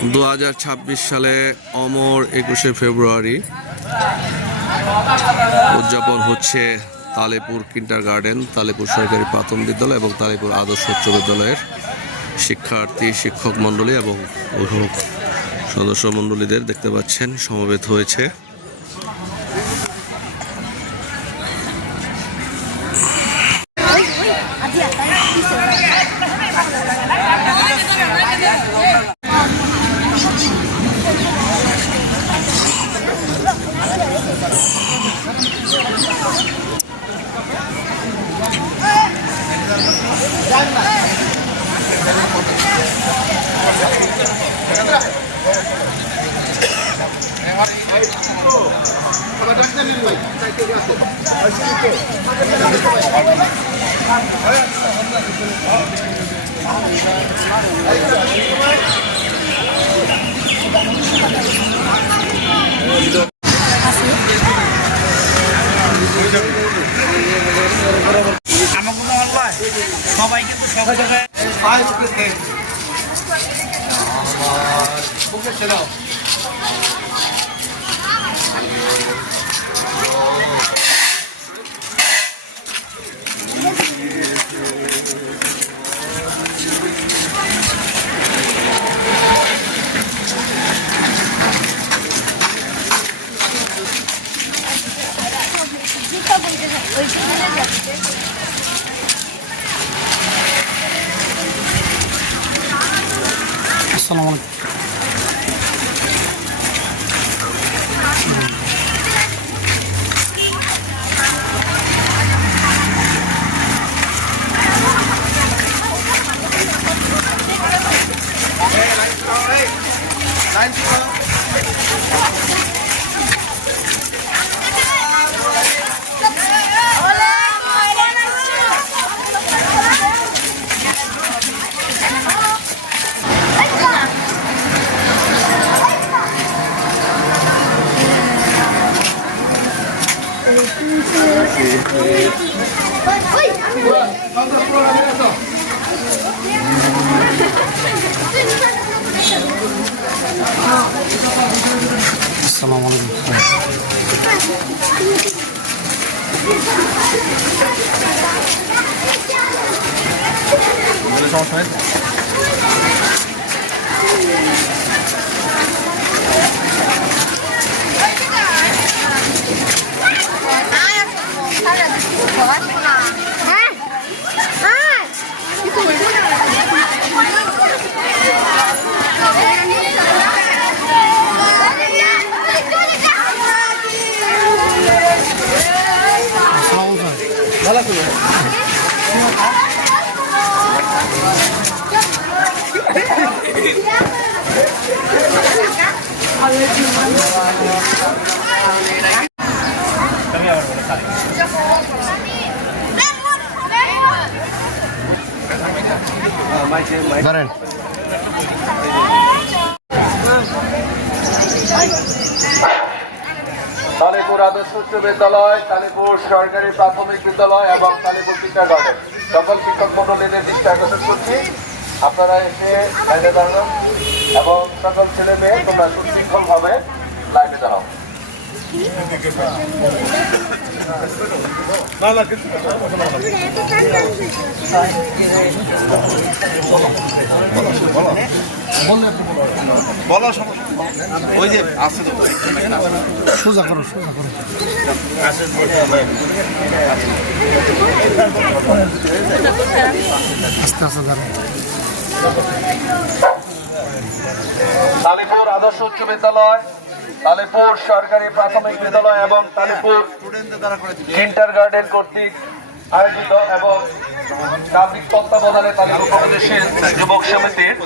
2026 সালে অমর 21শে ফেব্রুয়ারি উদযাপন হচ্ছে তালেপুর কিন্ডারগার্টেন, তালেপুর সরকারি প্রাথমিক বিদ্যালয় এবং তালেপুর আদর্শ উচ্চ বিদ্যালয়ের শিক্ষার্থী, শিক্ষক মণ্ডলী এবং অভিভাবক সদস্য মণ্ডলীদের দেখতে পাচ্ছেন সমবেত হয়েছে। সবাই কিন্তু সব জায়গায় আসসালামু আলাইকুম। আসসালামু আলাইকুম। ধরেন তালেপুর আদর্শ উচ্চ বিদ্যালয়, তালেপুর সরকারি প্রাথমিক বিদ্যালয় এবং তালেপুর কিন্ডারগার্টেন সকল শিক্ষক মন্ডলীদের দৃষ্টি আকর্ষণ করছি। আপনারা এসে লাইনে দাঁড়ান এবং সকল ছেলে মেয়ে তোমরা সুশৃঙ্খল ভাবে লাইনে দাঁড়াও। বলার ওই যে আছে তো সোজা করো, সোজা করো। আস্তে আস্তে দাঁড়ান। তালেপুর আদর্শ উচ্চ বিদ্যালয়, তালেপুর সরকারি প্রাথমিক বিদ্যালয় এবং তালেপুর কিন্ডারগার্টেন কর্তৃক আয়োজিত এবং সার্বিক তত্ত্বাবধানে তালেপুর প্রদেশের যুবক সমিতির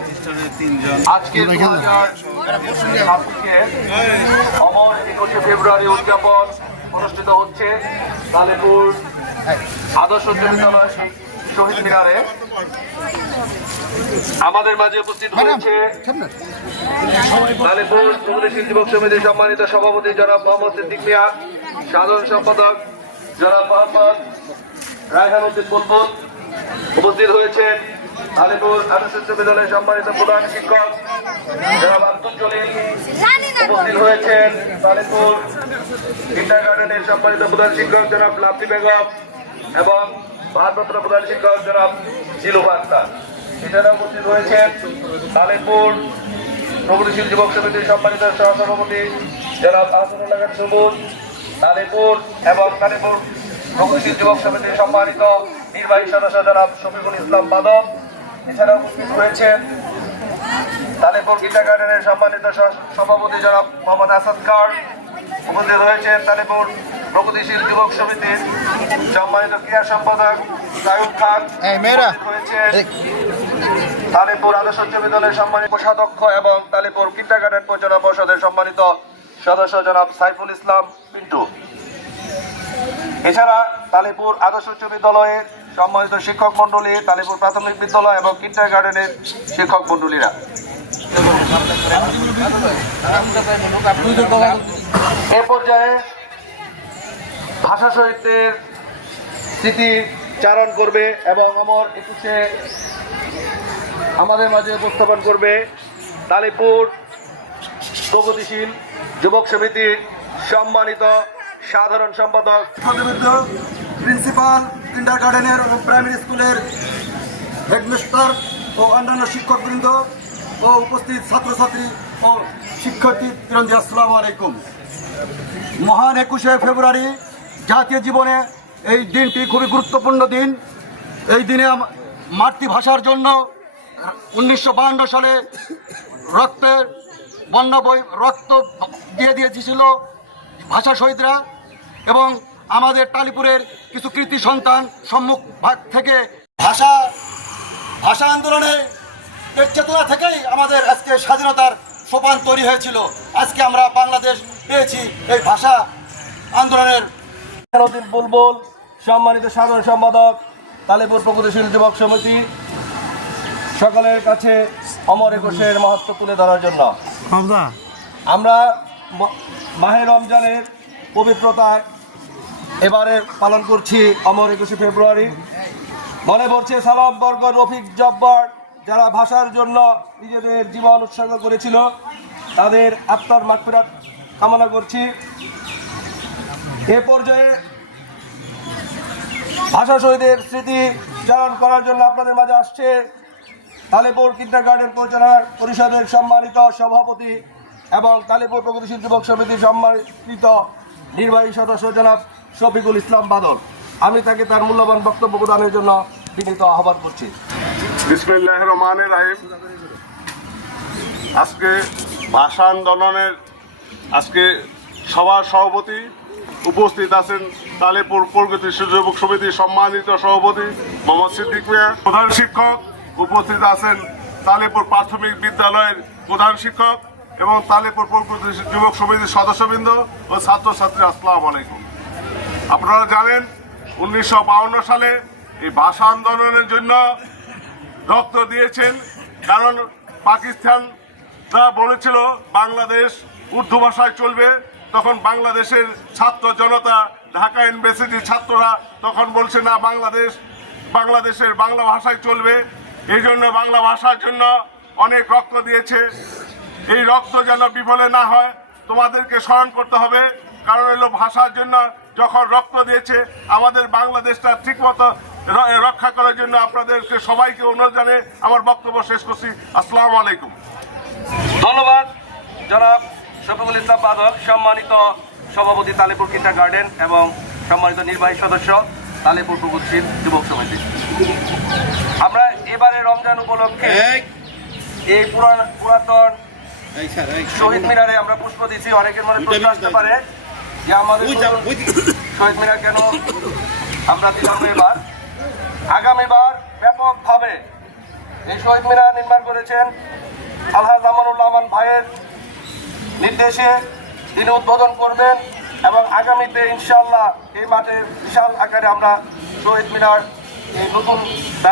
আজকে 2026 অমর 21শে ফেব্রুয়ারি উদযাপন অনুষ্ঠিত হচ্ছে তালেপুর আদর্শ উচ্চ বিদ্যালয় শহীদ মিনারে। আমাদের মাঝে উপস্থিত হয়েছে তালেপুর প্রগতিশীল যুবক সমিতির সম্মানিত সভাপতি জনাব মোহাম্মদ সিদ্দিক মিয়া, সাধারণ সম্পাদক জনাব মোহাম্মদ রায়হান উদ্দিন বুলবুল, উপস্থিত হয়েছেন তালিপুর আদর্শ উচ্চ বিদ্যালয়ের সম্মানিত প্রধান শিক্ষক জনাব আব্দুল জলিল উপস্থিত হয়েছেন। তালিপুর কিন্ডারগার্টেনের সম্মানিত প্রধান শিক্ষক জনাব লাভলি বেগম এবং ভারপ্রাপ্ত প্রধান শিক্ষক জনাব জিলুফ আক্তার। এছাড়া উপস্থিত হয়েছেন তালিপুর প্রগতিশীল যুবক সমিতির সম্মানিত সহসভাপতি জনাব আহসানুল্লাহ খান সবুজ, তালিপুর এবং তালিপুর প্রগতিশীল যুবক সমিতির সম্মানিত নির্বাহী সদস্য জনাব শফিকুল ইসলাম বাদল। এছাড়া উপস্থিত হয়েছেন তালিপুর কিন্ডারগার্টেনের সম্মানিত সভাপতি জনাব মোহাম্মদ আসাদ খান। উপস্থিত হয়েছেন তালিপুর প্রগতিশীল যুবক সমিতির সম্মানিত ক্রীড়া সম্পাদক সায়ুব খান। উপস্থিত হয়েছেন তালিপুর আদর্শ উচ্চ বিদ্যালয়ের সম্মানিত কোষাধ্যক্ষ এবং তালিপুর কিন্ডারগার্টেন পরিচালনা পর্ষদের সম্মানিত সদস্য জনাব সাইফুল ইসলাম পিন্টু। এছাড়া তালিপুর আদর্শ উচ্চ বিদ্যালয়ের সম্মানিত শিক্ষক মন্ডলী, তালিপুর প্রাথমিক বিদ্যালয় এবং কিন্ডারগার্টেনের শিক্ষক মন্ডলীরা। এ পর্যায়ে ভাষা শহীদদের স্মৃতি চারণ করবে এবং অমর একুশে আমাদের মাঝে উপস্থাপন করবে তালিপুর প্রগতিশীল যুবক সমিতির সম্মানিত সাধারণ সম্পাদক প্রিন্সিপাল কিন্ডারগার্টেনের ও প্রাইমারি স্কুলের হেডমাস্টার ও অন্যান্য শিক্ষকবৃন্দ ও উপস্থিত ছাত্রছাত্রী ও শিক্ষার্থী তিরঞ্জি, আসসালামু আলাইকুম। মহান 21শে ফেব্রুয়ারি জাতীয় জীবনে এই দিনটি খুবই গুরুত্বপূর্ণ দিন। এই দিনে মাতৃভাষার জন্য 1952 সালে রক্ত দিয়ে দিয়েছিল ভাষা শহীদরা এবং আমাদের তালিপুরের কিছু কৃতি সন্তান সম্মুখ ভাগ থেকে ভাষা আন্দোলনের চেতনা থেকেই আমাদের আজকে স্বাধীনতার সোপান তৈরি হয়েছিল। আজকে আমরা বাংলাদেশ পেয়েছি এই ভাষা আন্দোলনের। বুলবুল সম্মানিত সাধারণ সম্পাদক তালিপুর প্রগতিশীল যুবক সমিতি, সকলের কাছে অমর একুশের মাহাত্ম্য তুলে ধরার জন্য আমরা মাহে রমজানের পবিত্রতায় এবারে পালন করছি অমর 21শে ফেব্রুয়ারি। মনে পড়ছে সালাম বরকত, রফিক, জব্বার, যারা ভাষার জন্য নিজেদের জীবন উৎসর্গ করেছিল, তাদের আত্মার মাগফিরাত কামনা করছি। এ পর্যায়ে ভাষা শহীদের স্মৃতি চারণ করার জন্য আপনাদের মাঝে আসছে তালিপুর কিন্ডারগার্টেন পরিচালনা পরিষদের সম্মানিত সভাপতি এবং তালিপুর প্রগতিশীল যুবক সমিতির সম্মানিত নির্বাহী সদস্য জনাব শফিকুল ইসলাম বাদল। আমি তাকে তার মূল্যবান বক্তব্য প্রদানের জন্য বিনীত আহ্বান করছি। বিসমিল্লাহির রহমানির রহিম। আজকে ভাষা আন্দোলনের সভার সভাপতি উপস্থিত আছেন তালিপুর প্রগতিশীল যুবক সমিতির সম্মানিত সভাপতি মোহাম্মদ সিদ্দিক মিয়া। প্রধান শিক্ষক উপস্থিত আছেন তালিপুর প্রাথমিক বিদ্যালয়ের প্রধান শিক্ষক এবং তালিপুর প্রগতিশীল যুবক সমিতির সদস্যবৃন্দ ও ছাত্রছাত্রী, আসসালামু আলাইকুম। আপনারা জানেন 1952 সালে এই ভাষা আন্দোলনের জন্য রক্ত দিয়েছেন, কারণ পাকিস্তানরা বলেছিল বাংলাদেশ উর্দু ভাষায় চলবে। তখন বাংলাদেশের ছাত্র জনতা, ঢাকা ইউনিভার্সিটির ছাত্ররা তখন বলছে না, বাংলাদেশের বাংলা ভাষায় চলবে। এই জন্য বাংলা ভাষার জন্য অনেক রক্ত দিয়েছে। এই রক্ত যেন বিফলে না হয় তোমাদেরকে স্মরণ করতে হবে, কারণ হলো ভাষার জন্য যখন রক্ত দিয়েছে আমাদের বাংলাদেশটা ঠিকমতো রক্ষা করার জন্য আপনাদেরকে সবাইকে অনুরোধ জানিয়ে আমার বক্তব্য শেষ করছি। আসসালামু আলাইকুম। ধন্যবাদ জনাব শফিকুল ইসলাম বাদল, সম্মানিত সভাপতি তালিপুর কিন্ডারগার্টেন এবং সম্মানিত নির্বাহী সদস্য তালিপুর প্রগতিশীল যুবক সমিতি। আমরা এবারে রমজান উপলক্ষে এই পুরাতন শহীদ মিনারে আমরা পুষ্প দিচ্ছি। অনেকের মনে প্রশ্ন আসতে পারে যে আমাদের শহীদ মিনার কেন আমরা দিলাম এবার। আগামীবার ব্যাপকভাবে এই শহীদ মিনার নির্মাণ করেছেন আলহাজ আমানুল্লাহ আমান ভাইয়ের নির্দেশে। তিনি উদ্বোধন করবেন এবং আগামীতে ইনশাআল্লাহ এই মাঠে বিশাল আকারে আমরা শহীদ মিনার এই নতুন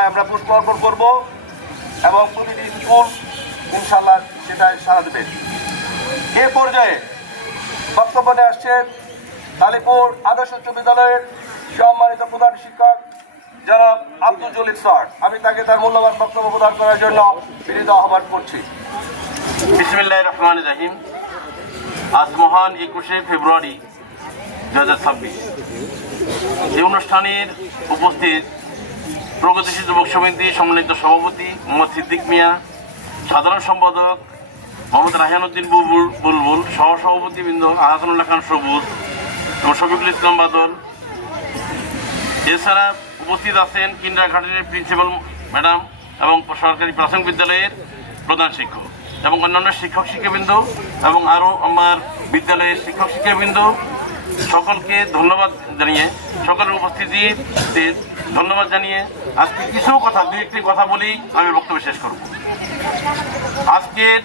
আমরা পুষ্প অর্পণ করবো এবং প্রতিটি স্কুল ইনশাআল্লাহ সেটাই সাড়া দেবে। এ পর্যায়ে বক্তব্য নিয়ে আসছেন তালিপুর আদর্শ উচ্চ বিদ্যালয়ের সম্মানিত প্রধান শিক্ষক জনাব আব্দুল জলিল স্যার। আমি তাকে তার মূল্যবান বক্তব্য প্রদান করার জন্য বিনীত আহ্বান করছি। বিসমিল্লাহির রহমানির রহিম। আজ মহান 21শে ফেব্রুয়ারি 2026। এই অনুষ্ঠানের উপস্থিত প্রগতিশীল যুবক সমিতি সম্মানিত সভাপতি মোহাম্মদ সিদ্দিক মিয়া, সাধারণ সম্পাদক মোহাম্মদ রায়হানুদ্দিন বুলবুল, সহসভাপতিবৃন্দ আহাদুল্লাহ খান সবুজ এবং শফিকুল ইসলাম বাদল। এছাড়া উপস্থিত আছেন কিন্ডারগার্টেনের প্রিন্সিপাল ম্যাডাম এবং সরকারি প্রাথমিক বিদ্যালয়ের প্রধান শিক্ষক এবং অন্যান্য শিক্ষক শিক্ষাবৃন্দ এবং আরও আমার বিদ্যালয়ের শিক্ষক শিক্ষাবৃন্দ, সকলকে ধন্যবাদ জানিয়ে, সকলের উপস্থিতিতে ধন্যবাদ জানিয়ে আজকে কিছু কথা, দুই একটি কথা বলেই আমি বক্তব্য শেষ করব। আজকের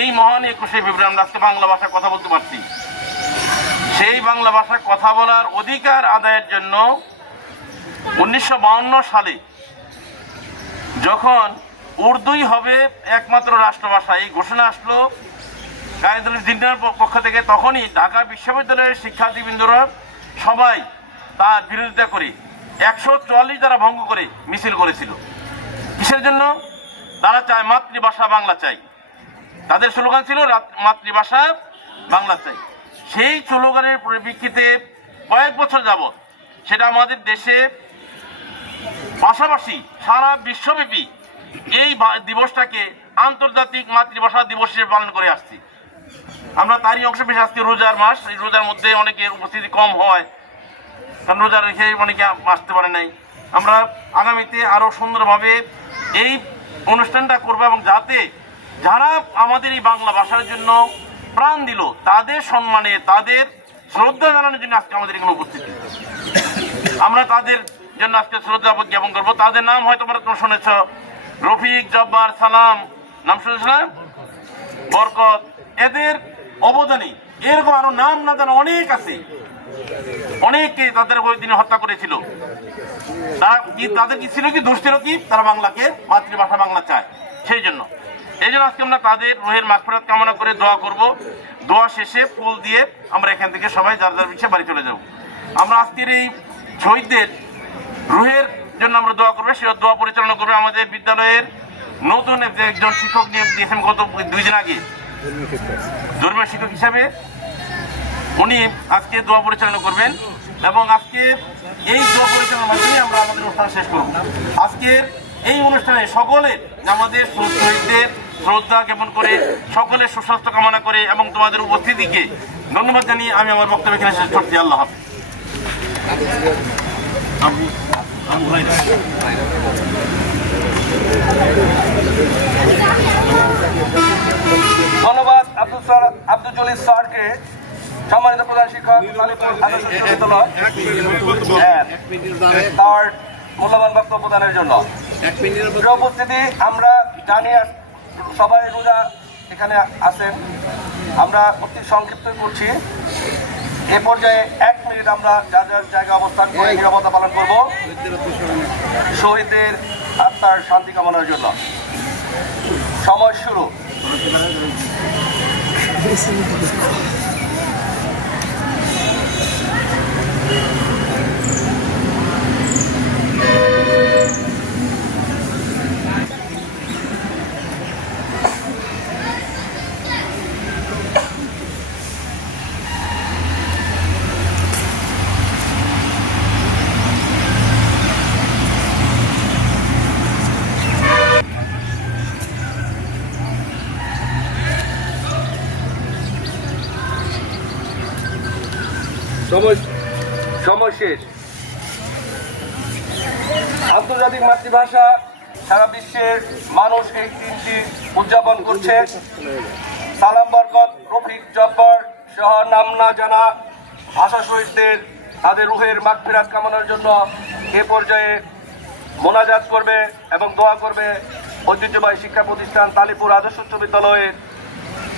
এই মহান 21শে ফেব্রুয়ারি আমরা আজকে বাংলা ভাষায় কথা বলতে পারছি। সেই বাংলা ভাষায় কথা বলার অধিকার আদায়ের জন্য 1952 সালে যখন উর্দুই হবে একমাত্র রাষ্ট্রভাষা, এই ঘোষণা আসলো কায়েদুল জিন্নার পক্ষ থেকে, তখনই ঢাকা বিশ্ববিদ্যালয়ের শিক্ষার্থীবৃন্দরা সবাই তার বিরোধিতা করে 144 দ্বারা ভঙ্গ করে মিছিল করেছিল। কিসের জন্য? তারা চায় মাতৃভাষা বাংলা চাই। তাদের স্লোগান ছিল মাতৃভাষা বাংলা চাই। সেই স্লোগানের পরিপ্রেক্ষিতে কয়েক বছর যাবৎ সেটা আমাদের দেশে পাশাপাশি সারা বিশ্বব্যাপী এই দিবসটাকে আন্তর্জাতিক মাতৃভাষা দিবস হিসেবে পালন করে আসছি। আমরা তারই অংশ বিশেষ আজকে রোজার মাস, এই রোজার মধ্যে অনেকের উপস্থিতি কম হয়, কারণ রোজা রেখে অনেকে আসতে পারে নাই। আমরা আগামীতে আরও সুন্দরভাবে এই অনুষ্ঠানটা করবো এবং যাতে যারা আমাদের এই বাংলা ভাষার জন্য প্রাণ দিল তাদের সম্মানে, তাদের শ্রদ্ধা জানানোর জন্য আজকে আমাদের এখানে উপস্থিতি। আমরা তাদের জন্য আজকে শ্রদ্ধা জ্ঞাপন করবো। তাদের নাম হয়তো তোমরা শুনেছ, রফিক, জব্বার, সালাম, নাম শুনেছ না, বরকত। এদের অবদানে এরকম আরো নাম না জানা অনেক আছে, অনেককে তাদের ওই দিনে হত্যা করেছিল। তাদের কি ছিল, কি দোষ ছিল, কি তারা বাংলাকে মাতৃভাষা বাংলা চায়। সেই জন্য আজকে আমরা তাদের রুহের মাগফিরাত কামনা করে দোয়া করব। দোয়া শেষে ফুল দিয়ে আমরা এখান থেকে সবাই যার যার পিছিয়ে বাড়ি চলে যাব। আমরা আজকের এই শহীদদের রুহের জন্য আমরা দোয়া করবো। সে দোয়া পরিচালনা করবে আমাদের বিদ্যালয়ের নতুন একজন শিক্ষক নিয়োগ দিয়েছেন গত 2 দিন আগে, ধর্মীয় শিক্ষক হিসাবে। উনি আজকে দোয়া পরিচালনা করবেন এবং আজকে এই দোয়া পরিচালনার মাধ্যমে আমরা আমাদের অনুষ্ঠান শেষ করব। আজকের এই অনুষ্ঠানে সকলের, আমাদের শহীদদের শ্রদ্ধা জ্ঞাপন করে, সকলের সুস্বাস্থ্য কামনা করে এবং তোমাদের উপস্থিতিকে ধন্যবাদ জানিয়ে আমি আমার বক্তব্য এখানে শেষ করছি। আল্লাহ হাফেজ। ধন্যবাদ আব্দুল জলিল স্যারকে, সম্মানিত প্রধান শিক্ষক তার মূল্যবান বক্তব্য প্রদানের জন্য। উপস্থিতি আমরা জানি সবাই রোজা এখানে আছেন, আমরা অতি সংক্ষিপ্ত করছি। এ পর্যায়ে 1 মিনিট আমরা যার যার জায়গায় অবস্থান করে নিরাপত্তা পালন করব শহীদদের আত্মার শান্তি কামনার জন্য। সময় শুরু। সময় শেষ। আন্তর্জাতিক মাতৃভাষা সারা বিশ্বের মানুষ এই দিনটি উদযাপন করছে। সালাম, বরকত, রফিক, জব্বার সহ নাম না জানা ভাষা শহীদদের তাদের রুহের মাগফিরাত কামনার জন্য এ পর্যায়ে মোনাজাত করবে এবং দোয়া করবে ঐতিহ্যবাহী শিক্ষা প্রতিষ্ঠান তালিপুর আদর্শ উচ্চ বিদ্যালয়ের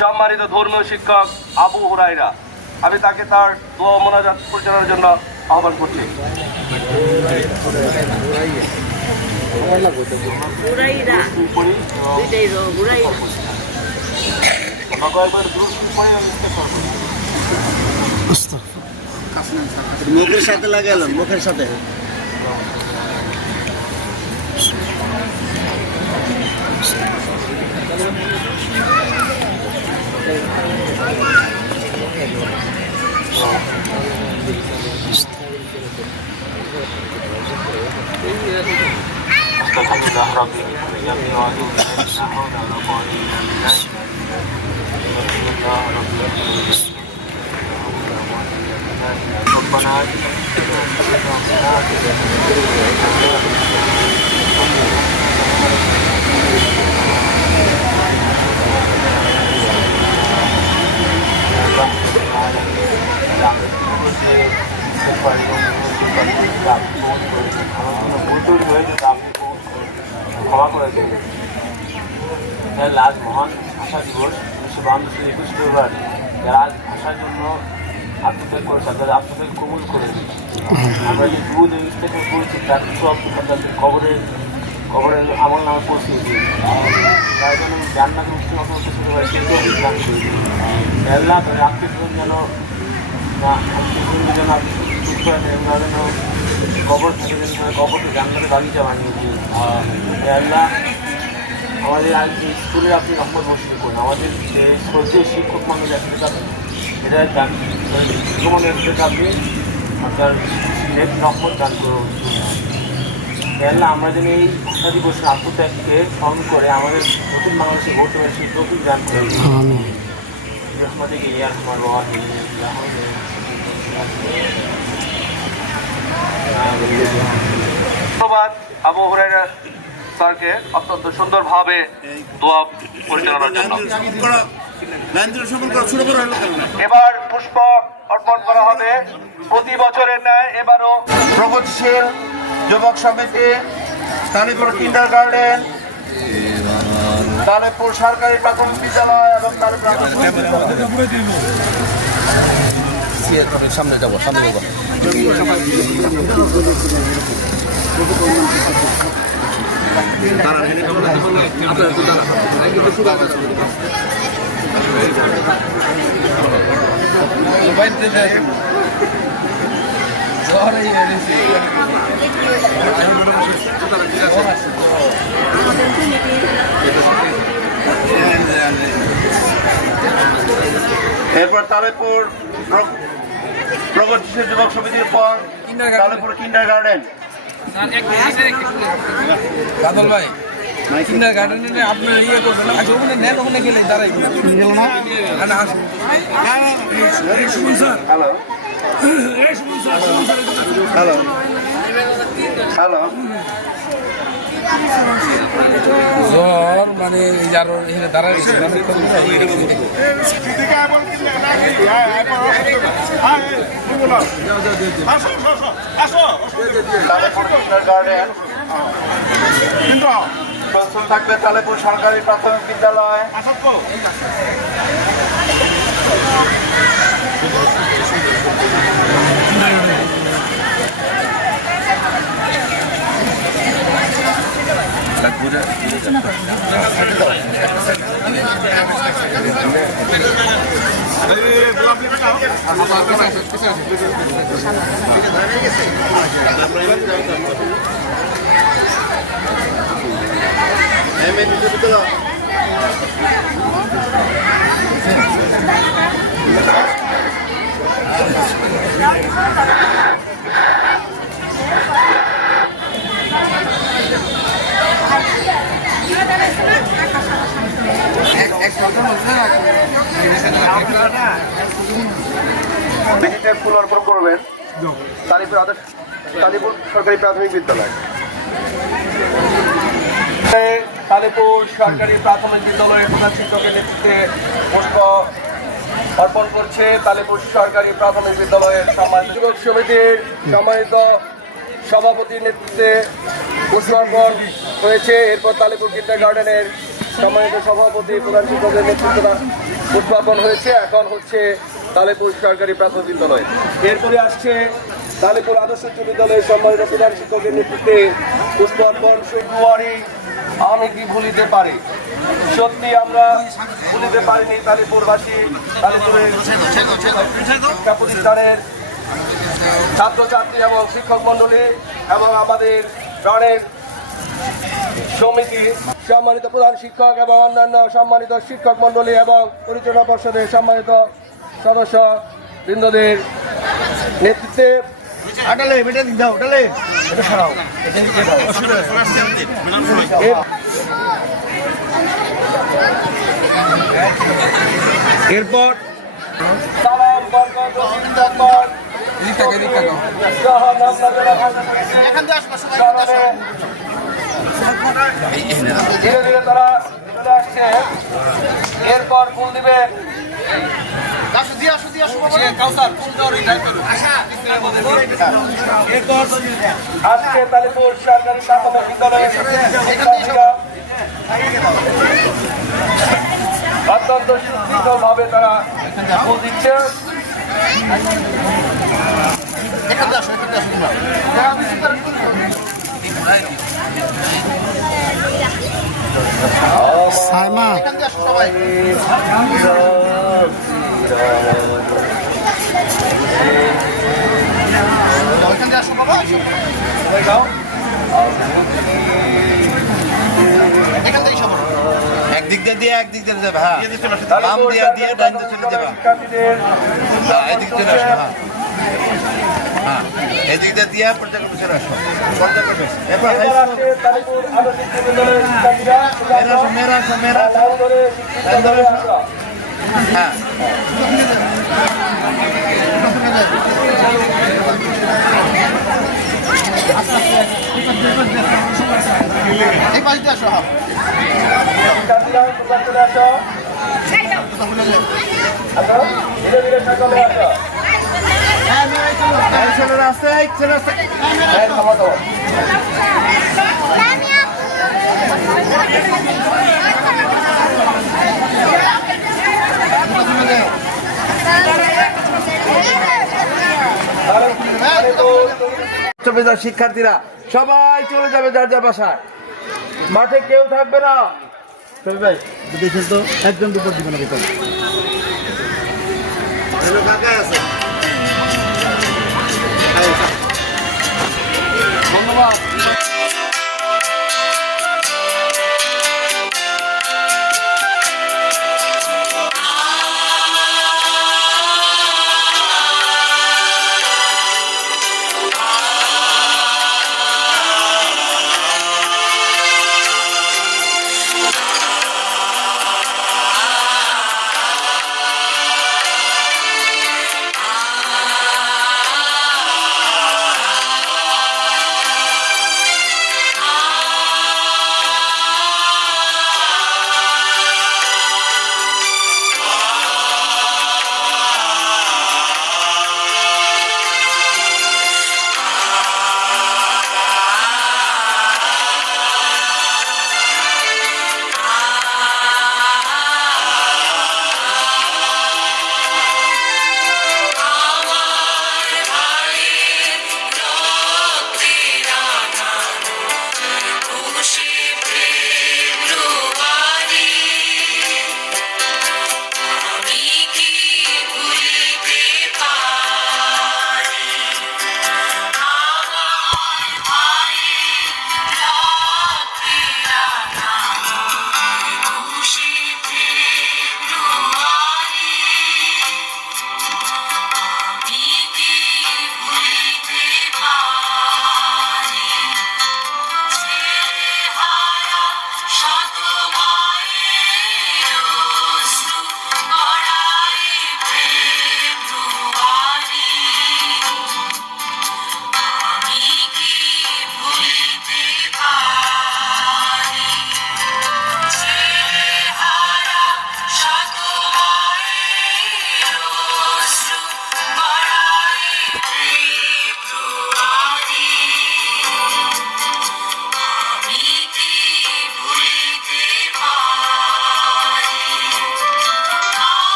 সম্মানিত ধর্মীয় শিক্ষক আবু হুরাইরা। আমি তাকে তার দোয়া মোনাজাত পরিচালনার জন্য আহ্বান করছি। মুখের সাথে লাগালাম, মুখের সাথে ক্ষমা করে দেবেন। আজ মহান ভাষা দিবস 1952 21 ফেব্রুয়ারি, যারা আজ ভাষার জন্য আত্মত্যাগ করেছে তাদের আত্মত্যাগ কবুল করে দিয়েছে। আমরা যে দূর দেশ থেকে পড়েছি তার কিছু অংশ তাদের কবরের আমল নামে পৌঁছিয়ে দিই, তাই জন্য জান্নাতে মুক্তি মতো শুরু হয় সেটাও দান করে দিই। আল্লাহ তাদের আত্মীয়জন যেন কবর থেকে যেন কবরকে জান্নাতে বাগিচা বানিয়ে দিই। আল্লাহ আমাদের আজ স্কুলে আপনি রহমত বসতে করুন, আমাদের যে শ্রদ্ধেয় শিক্ষক মানুষ একটা কাছে এটা দান শিক্ষকমানের একটা কাছে আপনার নেট রহমত দান করুন। আল্লাহ আমরা যেন এই ভাষা দিবসের আত্মত্যাগকে স্মরণ করে আমাদের নতুন বাংলাদেশের বর্তমানে সেই প্রতীক দান করে রহমতে গিয়ে আমার ধন্যবাদ আবু হুরায়রা স্যারকে অত্যন্ত সুন্দরভাবে দোয়া পরিচালনার জন্য। এবার পুষ্প অর্পণ করা হবে প্রতি বছরের ন্যায় এবারও প্রগতিশীল যুবক সমিতি, তালিপুর কিন্ডার গার্ডেন, তালিপুর সরকারি প্রাথমিক বিদ্যালয় এবং তালিপুর সামনে যাবো, সামনে যাবো। এরপর তালিপুর প্রগতিশীল যুবক সমিতির পর তালিপুর কিন্ডার গার্ডেন। বাদল ভাই কিন্ডার গার্ডেনে আপনার ইয়ে করবেন না, ওখানে নেন, ওখানে গেলে দাঁড়াই হ্যালো হ্যালো হ্যালো জ্বর মানে আরো এখানে দাঁড়াই গার্ডেন প্রস্তুত থাকবে তালিপুর সরকারি প্রাথমিক বিদ্যালয়। মেঝেতে ফুল অর্পণ করবেন তালিপুর সরকারি প্রাথমিক বিদ্যালয়। তালিপুর সরকারি প্রাথমিক বিদ্যালয়ের প্রধান শিক্ষকের নেতৃত্বে পুষ্প অর্পণ করছে তালিপুর সরকারি প্রাথমিক বিদ্যালয়ের সম্মানিত যুবক সমিতির সম্মানিত সভাপতির নেতৃত্বে পুষ্প অর্পণ হয়েছে। এরপর তালিপুর কিন্ডার গার্ডেনের সম্মানিত সভাপতি প্রধান শিক্ষকের নেতৃত্বে পুষ্পার্পণ হয়েছে। এখন হচ্ছে তালিপুর সরকারি প্রাথমিক বিদ্যালয়। এরপরে আসছে তালিপুর আদর্শ উচ্চ বিদ্যালয়ের সম্মানিত প্রধান শিক্ষকের নেতৃত্বে পুষ্পার্পণ। ফেব্রুয়ারি আমি কি ভুলিতে পারি, সত্যি আমরা ভুলিতে পারিনি তালিপুরবাসী, তালিপুরের শিক্ষা প্রতিষ্ঠানের ছাত্রছাত্রী এবং শিক্ষক মন্ডলী এবং আমাদের প্রাণের সমিতি, সম্মানিত প্রধান শিক্ষক এবং অন্যান্য সম্মানিত শিক্ষক মন্ডলী এবং পরিচালনা পর্ষদের সম্মানিত সদস্য বৃন্দদের নেতৃত্বে এরপর সালাম বরকত ও জিন্দাবাদ সহ ধীরে ধীরে তারা চলে আসছে। এরপর ফুল দিবে আজকে তালিপুর সরকারি প্রাথমিক বিদ্যালয়ের শিক্ষার্থীরা অত্যন্ত সুশৃঙ্খলভাবে তারা ফুল দিচ্ছে। সাইমা একদিক দিয়ে একদিক দিয়ে যাবে, হ্যাঁ বাম দিয়ে ডাইন দিয়ে চলে যাবে, হ্যাঁ এদিক চলে আসো, হ্যাঁ এদিক দিয়ে পর্যায়ক্রমে চলে আসো, পর্যায়ক্রমে এরপর মেরা হ্যাঁ এই পাশে আসো। ছেলেরা আসছে, ছেলে আসছে। শিক্ষার্থীরা সবাই চলে যাবে যার যার বাসায়, মাঠে কেউ থাকবে না। ভাই দেখেন তো একজন দুপুর দিবেন ভিতরে ধন্যবাদ।